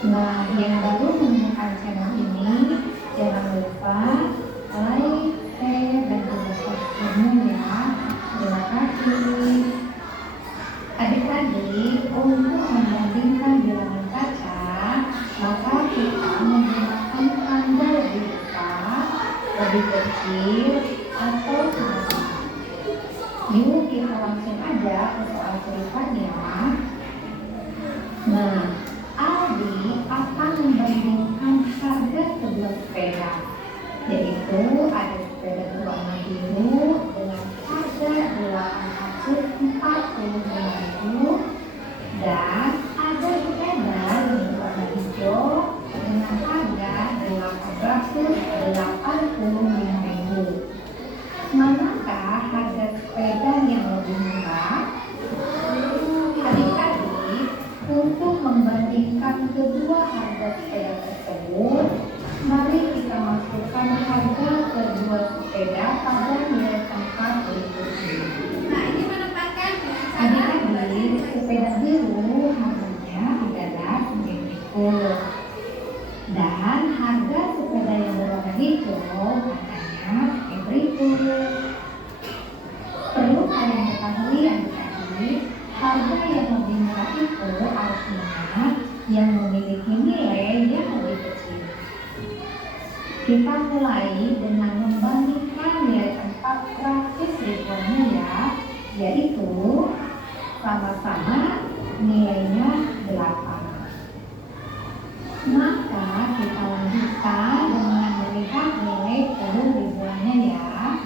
Nah, yang baru menemukan channel ini, jangan lupa like, share, dan juga subscribe ya. Terima kasih. Adik-adik, untuk membandingkan bilangan kaca, maka kita menggunakan tanda lebih besar, lebih kecil, atau sama. Yuk kita langsung aja ke soal ceritanya. Nah, Aldi akan membandingkan harga kedua sepeda, yaitu ada sepeda berwarna biru dengan harga 845.000 dan ada sepeda yang berwarna hijau dengan harga 885.000. Manakah harga sepeda yang lebih murah? Adik-adik, untuk membandingkan kedua harga sepeda tersebut, mari kita masukkan harga kedua sepeda pada nilai tempat berikut ini. Nah, ini menempatkan Adik-adik, sepeda biru harganya adalah berikut. Dan harga sepeda yang berwarna hijau harganya seperti berikut. Perlu kalian ketahui adik-adik, harga yang lebih murah itu artinya yang memiliki nilai yang lebih kecil. Kita mulai dengan membandingkan nilai tempat praktis ribuannya ya, yaitu sama-sama nilainya 8. Maka kita lanjutkan dengan melihat nilai per ribuannya ya,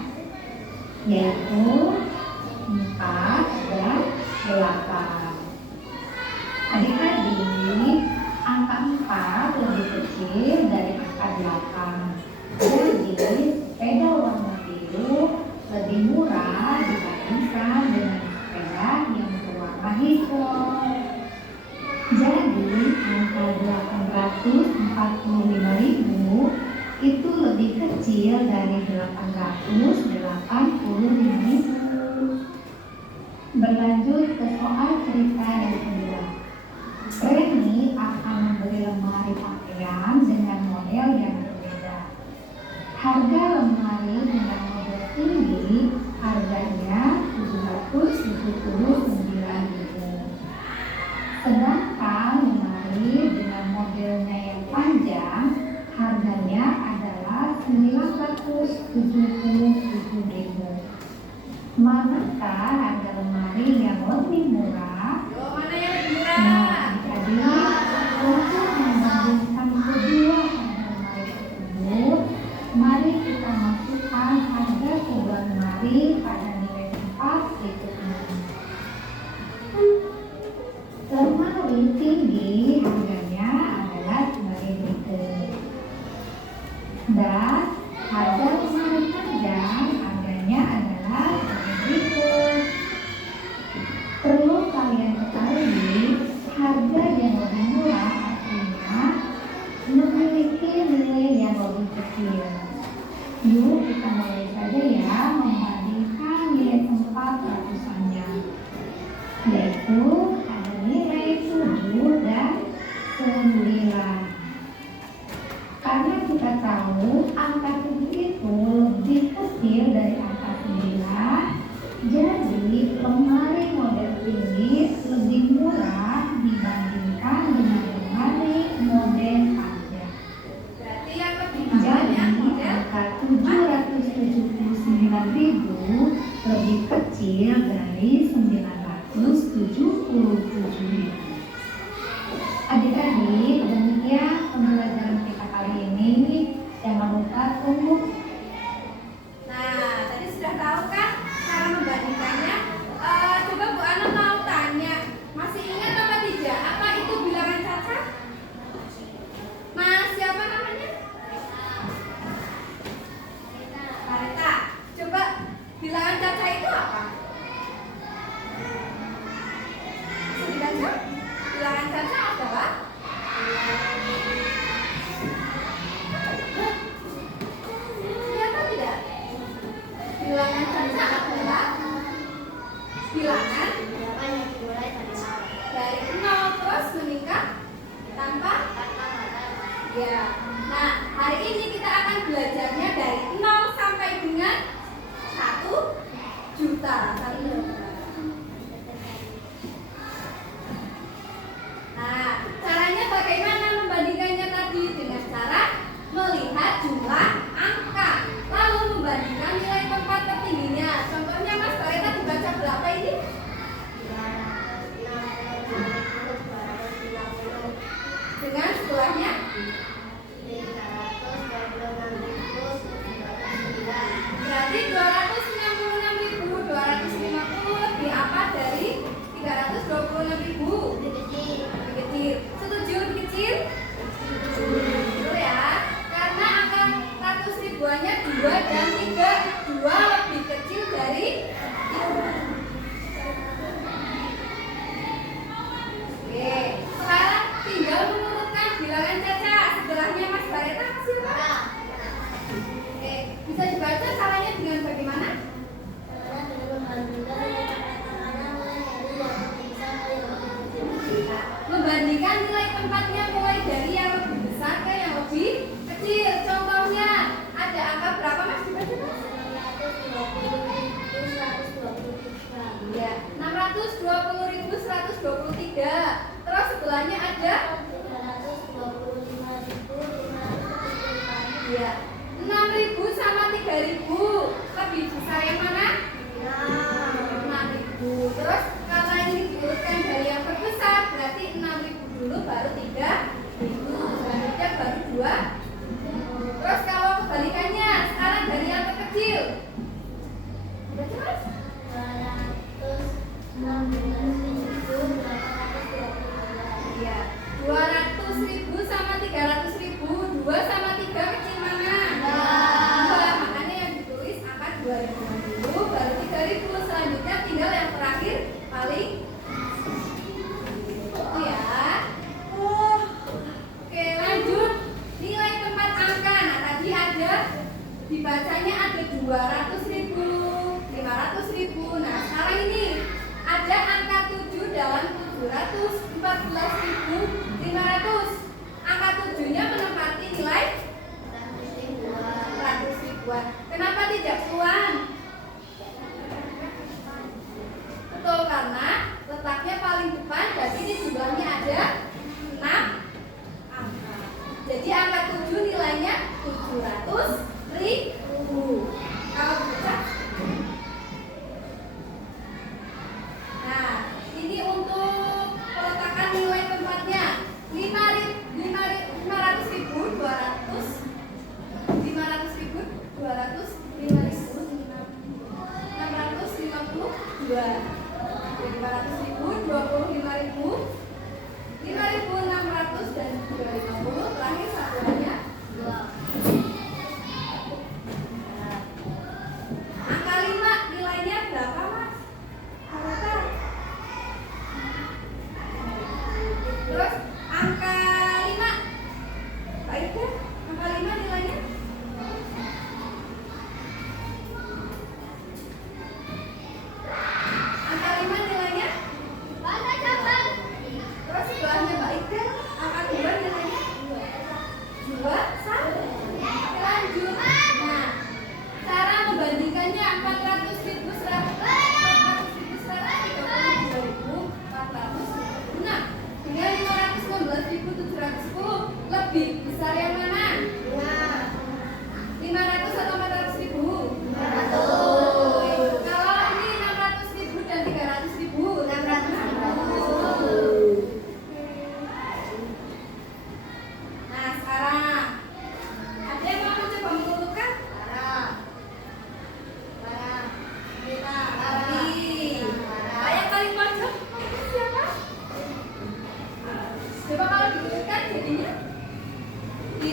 yaitu 4 dan 8. Adik-adik, angka 4 lebih kecil dari angka 8. Jadi sepeda warna biru lebih murah dibandingkan dengan sepeda yang berwarna hijau. Jadi angka 845.000 itu lebih kecil dari 885.000. Berlanjut ke soal cerita yang kedua. Reni akan membeli lemari pakaian dengan model yang berbeda. Harga lemari dengan model tinggi harganya 779.000. Sedangkan lemari dengan modelnya yang panjang harganya adalah 977.000. Manakah harga lemari yang lebih murah? mana yang lebih murah? Nah, jadi untuk membandingkan kedua harga lemari tersebut, mari kita masukkan harga kedua lemari pada nilai tempat berikut ini. Lemari tinggi harganya adalah sebagai berikut. Dan harga lemari panjang harganya adalah sebagai berikut. Perlu kalian ketahui, harga yang lebih murah artinya memiliki nilai yang lebih kecil. Yuk kita mulai saja ya membandingkan nilai tempat ratusannya, yaitu ada nilai 7 dan 9. Karena kita tahu angka 7 itu lebih kecil dari angka 9, jadi lemari model tinggi lebih murah dibandingkan dengan lemari model panjang. Berarti yang lebih Jadi banyak model angka 779.000 lebih kecil dari 977.000. Adik-adik, demikian pembelajaran kita kali ini. Jangan lupa tunggu. Nah, tadi sudah tahu kan cara membandingkannya? Coba Bu Ana mau tanya, masih ingat apa tidak? Apa itu bilangan cacat? Mas, siapa namanya? Marita. Coba bilangan cacat itu apa? Bisa dibaca? Bilangan cacat adalah Ya. Nah, hari ini kita akan belajarnya dari 0 sampai dengan 1 juta. Nah, caranya bagaimana membandingkannya tadi? Dengan cara melihat jumlah angka, lalu membandingkan nilai tempat tertingginya. Contohnya Mas Bareta dibaca berapa ini? Dengan sebelahnya? Berarti 266.250 lebih apa dari 326.000? Lebih kecil. Setuju lebih kecil? Betul ya. Karena angka 100 ribuannya 2 dan 3. 2 lebih kecil dari Oke, sekarang tinggal menurutkan bilangan Caca. Sebelahnya Mas Bareta masih apa? Oke, bisa dibaca caranya dengan bagaimana? Membandingkan nilai tempatnya mulai dari yang lebih besar ke yang lebih kecil. Contohnya, ada angka berapa Mas dibaca Mas? Ya, 620.123. Terus sebelahnya ada ya, 6.000 sama 3.000. Lebih besar yang mana? 6.000. Terus karena ini diurutkan dari yang terbesar, berarti 6.000 dulu baru 3.000. Selanjutnya baru 2. Terus kalau kebalikannya, sekarang dari yang terkecil. Baca Mas? Iya, 200.000 sama 300.000. 2 sama 3 kecil mana? 2. Makanya yang ditulis angka 2.000 baru 3.000. Selanjutnya tinggal yang terakhir paling itu ya. Oke, lanjut. Nilai tempat angka. Nah, tadi ada dibacanya ada 200.000, 500.000. Nah, sekarang ini ada angka 7 dalam 714.500. Angka 7-nya menempati nilai 100 ribuan. Kenapa tidak puluhan? Betul, karena letaknya paling depan, jadi di sebelahnya ada 6 angka. Jadi angka 7 nilainya 700.000. Kalau bisa. Nah, ini untuk peletakan nilai tempatnya. 500.000, 200, 500.000, 200, 652. 500.000, 25.000, 5.600 dan 350. Terakhir satuannya 2. Angka 5 nilainya berapa Mas? Berapa? Terus angka 5 baik ya? Angka 5 nilainya? Angka 5 nilainya? Terus sebelahnya baik ya? Angka 2 nilainya? 2 sama? Lanjut. Nah, cara membandingkannya 400.132.400. Dengan 516.710. Lebih besar yang mana? 500 atau 400.000? 500. Kalau ini 600.000 dan 300.000? 600.000. Nah, sekarang ada yang mau coba mengumpulkan? Yang paling pojok siapa? Coba kalau diukurkan jadinya di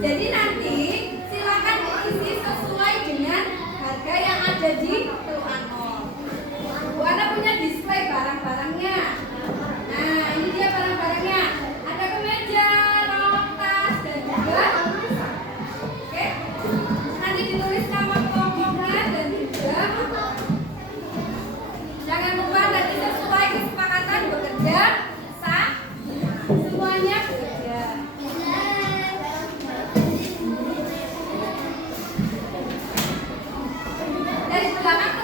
Jadi nanti silakan diisi sesuai dengan harga yang ada di keluhan mall. Bu Ana punya display barang-barangnya. Nah, ini dia barang-barangnya. Ada kemeja, rok, tas, dan juga oke. Nanti ditulis nama kelompoknya dan juga jangan lupa nanti sesuai kesepakatan bekerja semuanya bekerja. Dari belakang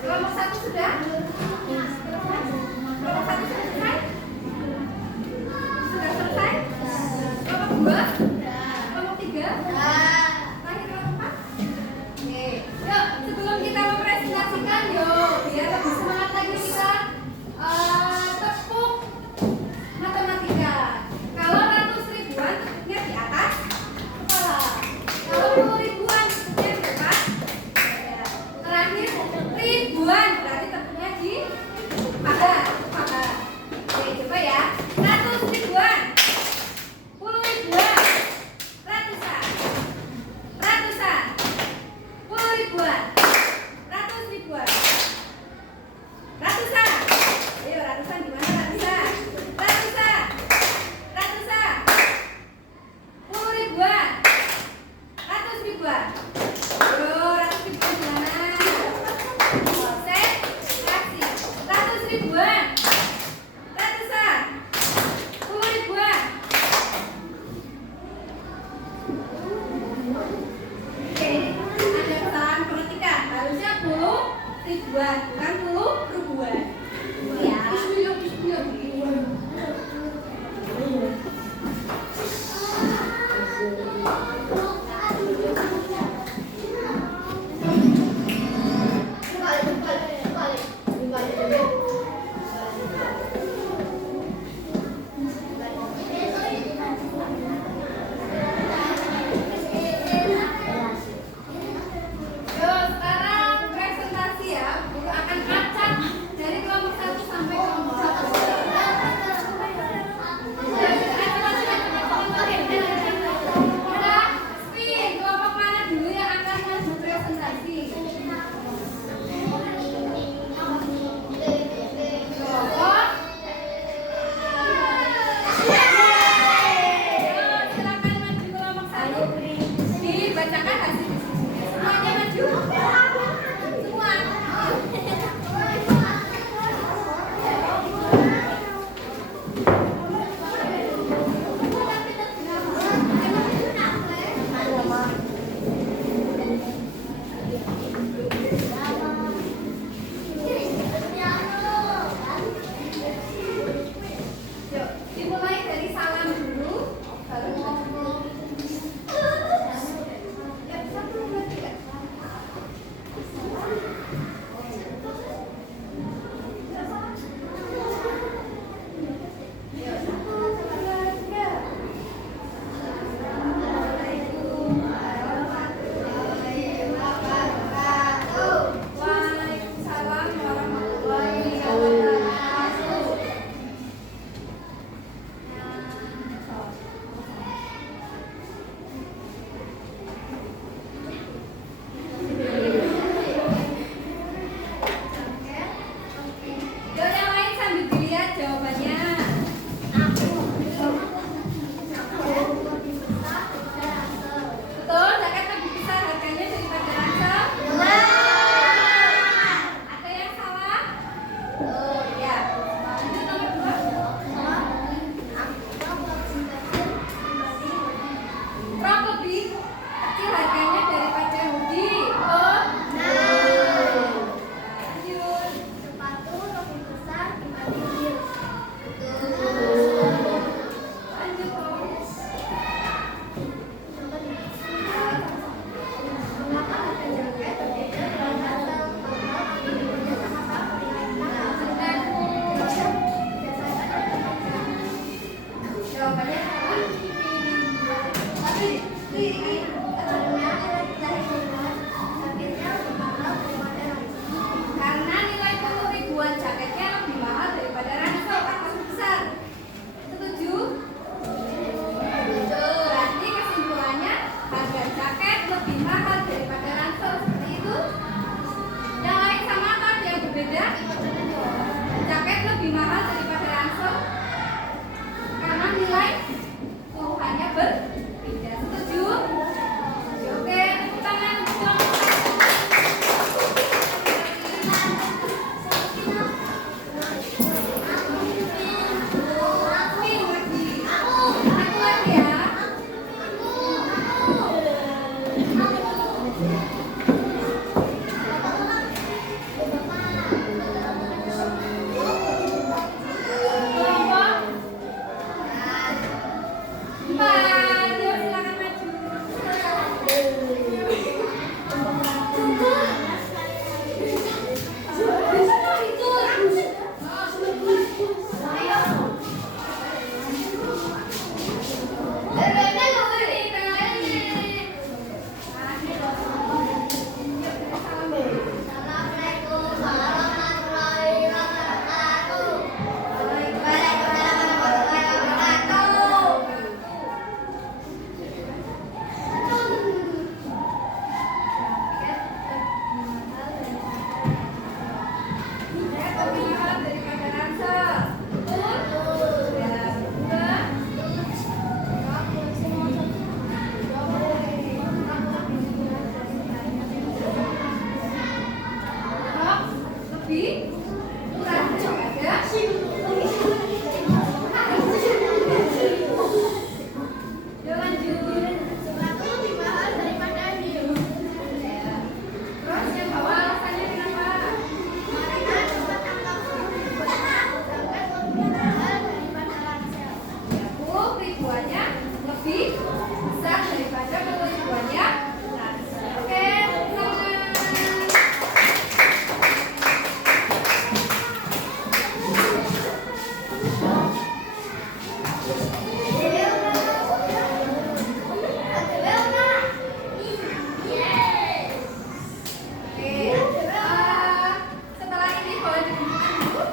Kelompok 1 sudah? Kelompok 1 sudah selesai? Sudah selesai? Kelompok 2? Kelompok 3? Terakhir kelompok 4? Oke. Yuk, sebelum kita mempresentasikan, yuk biar lebih semangat lagi kita tepuk matematika. Kalau ratus ribuan tepuknya di atas kepala. Kalau puluh ribuan tepuknya di depan. Terakhir ribuan berarti tepuknya di paha. Oke, coba ya. 100 ribuan, 10 ribuan, Setelah ini boleh ditunjukkan dulu.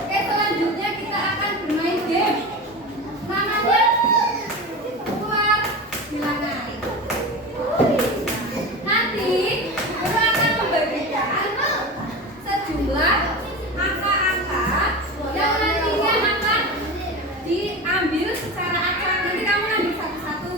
Oke, selanjutnya kita akan bermain game. Namanya keluar bilangan. Nanti guru akan membagikan sejumlah angka-angka yang nantinya akan diambil secara acak. Nanti kamu ambil satu-satu.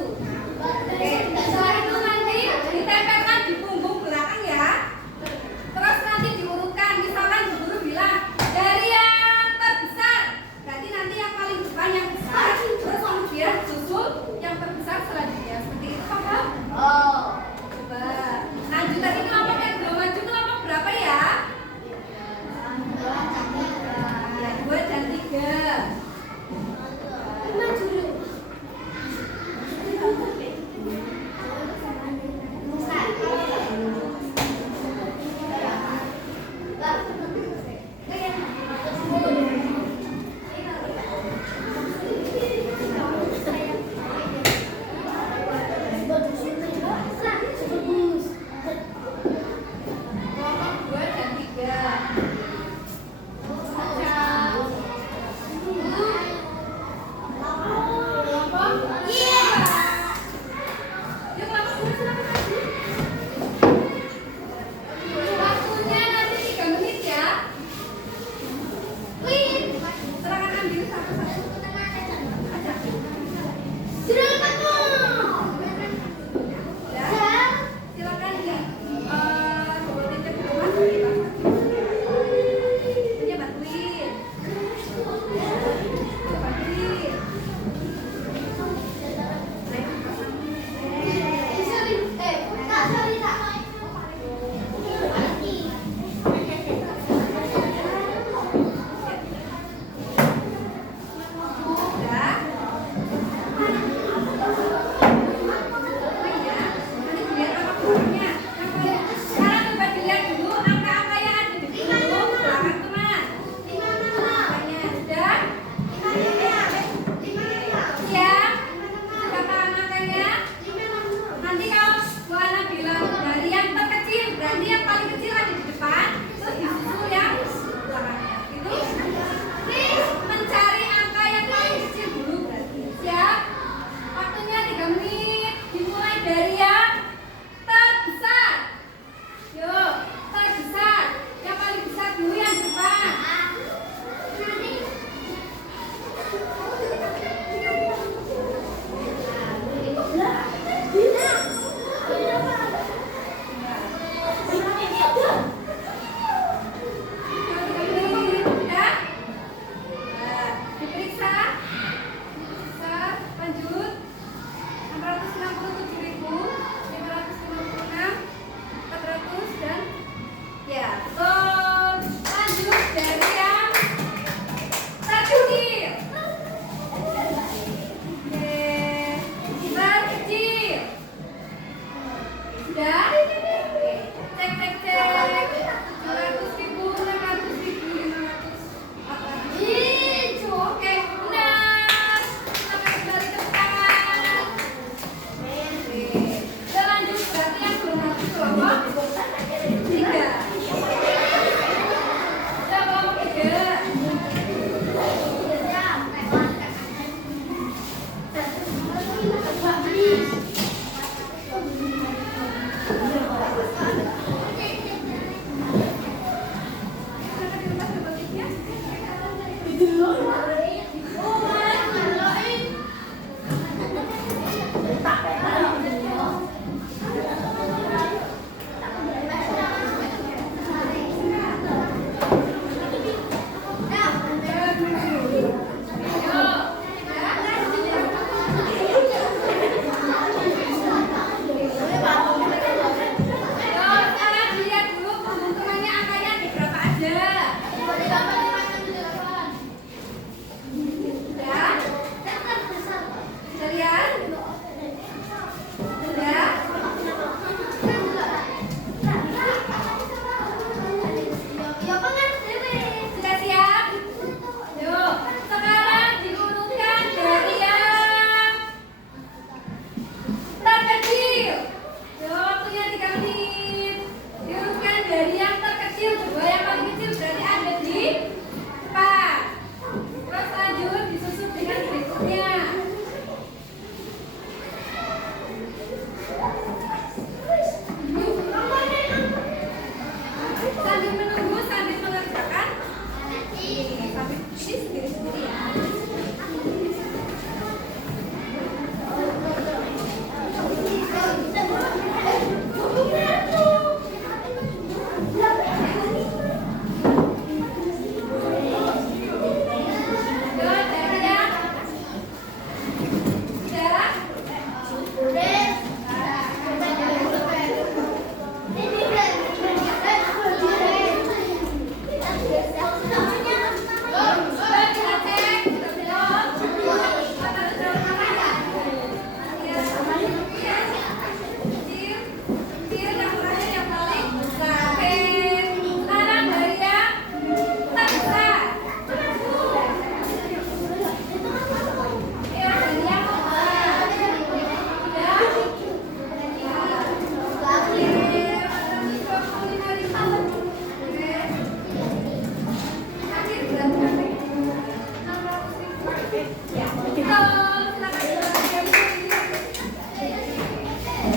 Ya, silakan.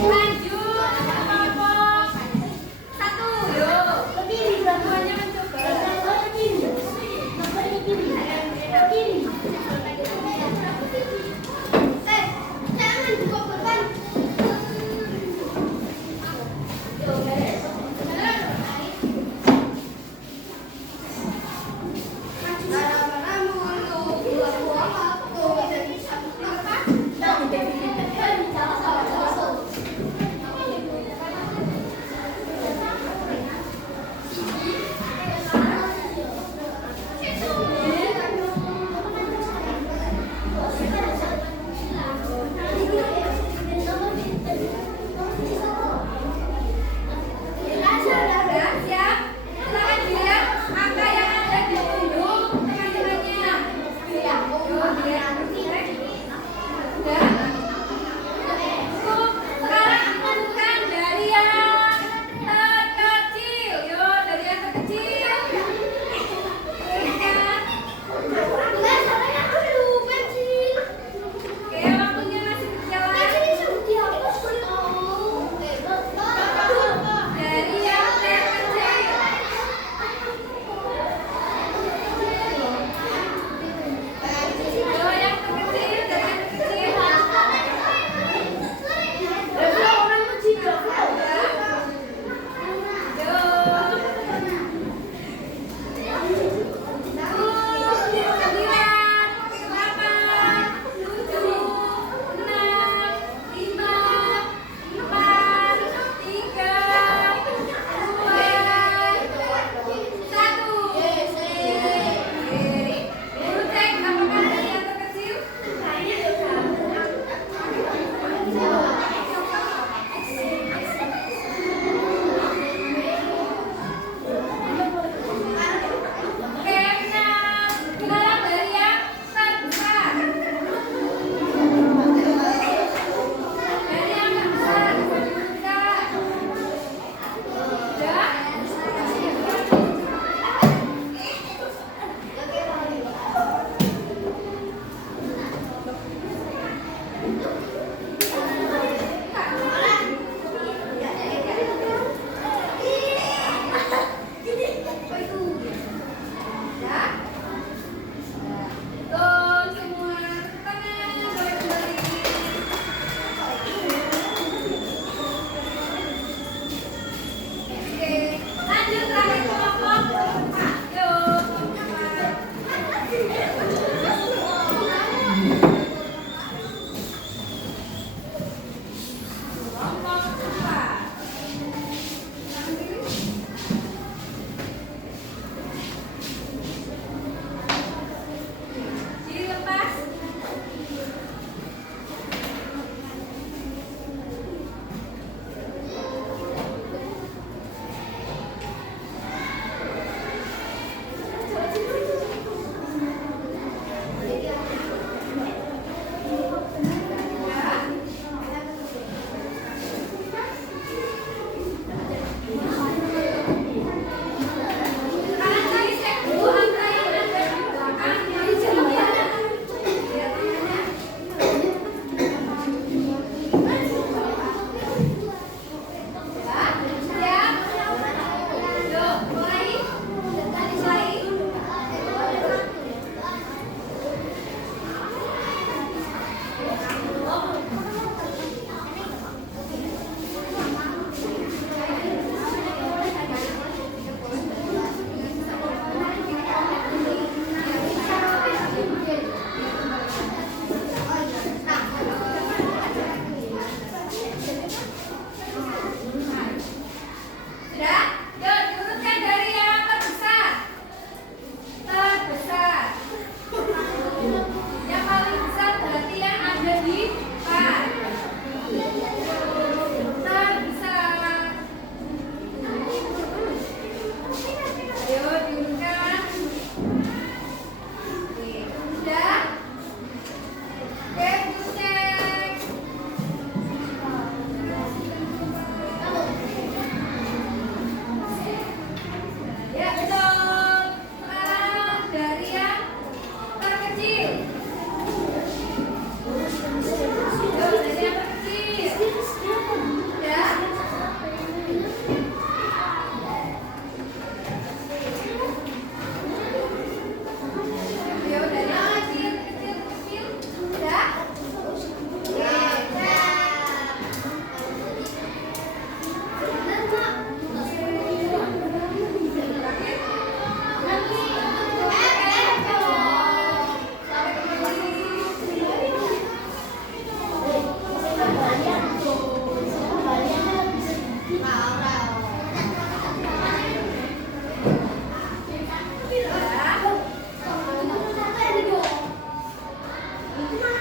Lanjut, kelompok 1, yuk. Semuanya mencoba. Jangan buka beban.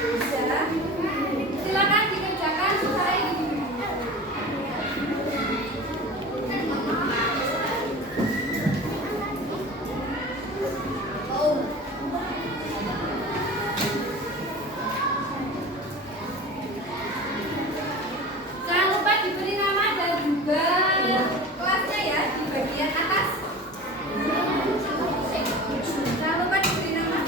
Bisa. Silakan dikerjakan secara individu. Jangan lupa diberi nama dan juga kelasnya ya di bagian atas. Jangan lupa diberi nama.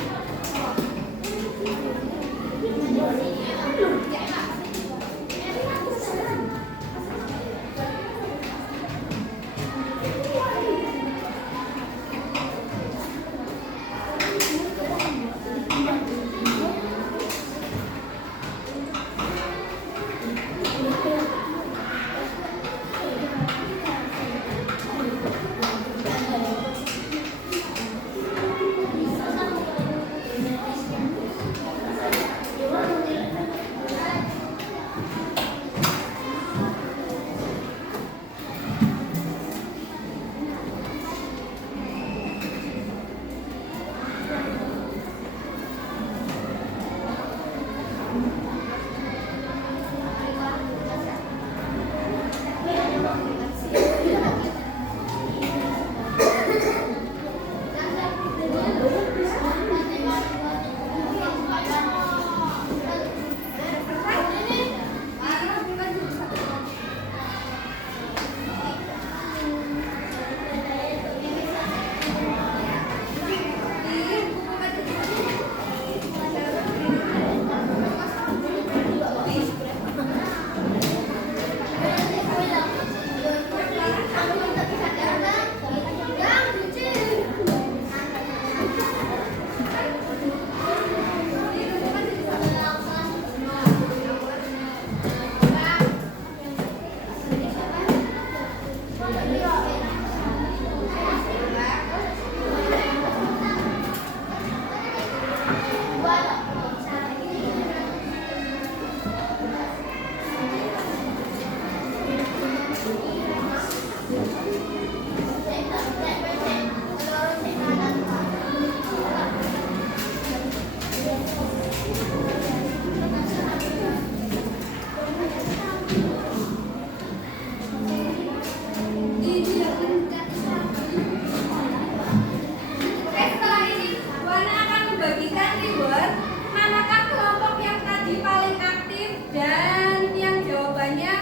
Oke, setelah ini Wana akan membagikan reward manakah kelompok yang tadi paling aktif dan yang jawabannya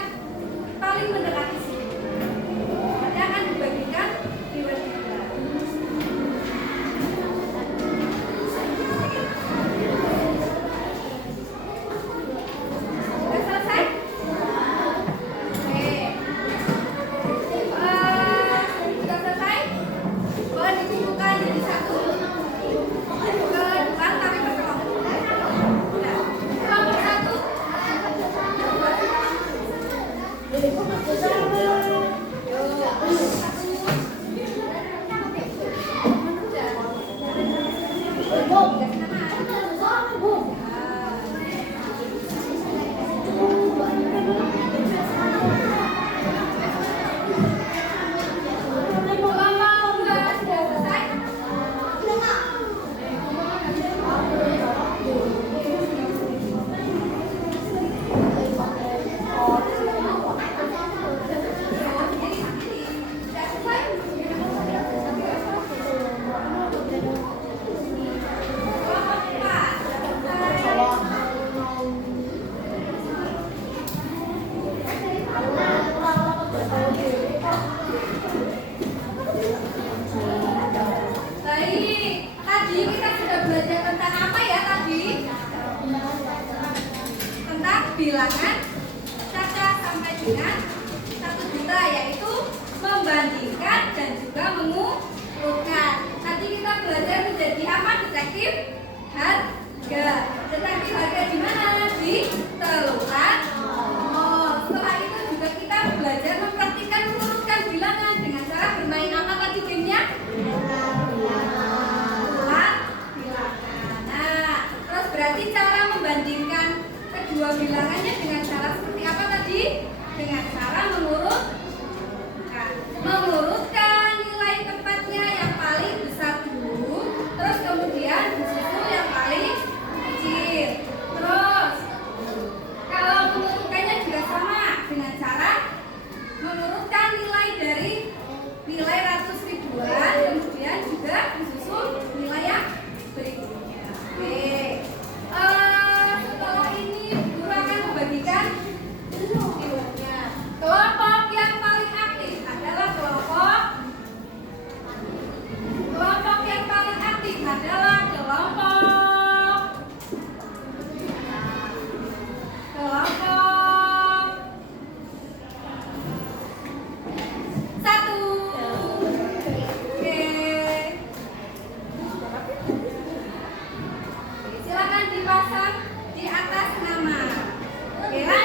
paling mendekati sini. Wana akan membagikan rewardnya. Sudah selesai? Oke. Sudah selesai? Boleh dikumpulkan jadi satu. Bukan tapi berkelompok. Nah, kelompok satu. Baik, tadi kita sudah belajar tentang apa ya tadi? Tentang bilangan caca sampai dengan 1 juta, yaitu membandingkan dan juga mengurutkan. Tadi kita belajar menjadi apa, detektif harga. Detektif harga di mana? Di teluran. Setelah itu juga kita belajar mempraktikkan mengurutkan bilangan dengan cara bermain apa tadi gamenya? Nah, terus berarti cara membandingkan kedua bilangannya dengan cara seperti apa tadi? Dengan cara mengurutkan nilai tempatnya yang paling besar dulu, terus kemudian disusul yang paling kecil. Terus Oke,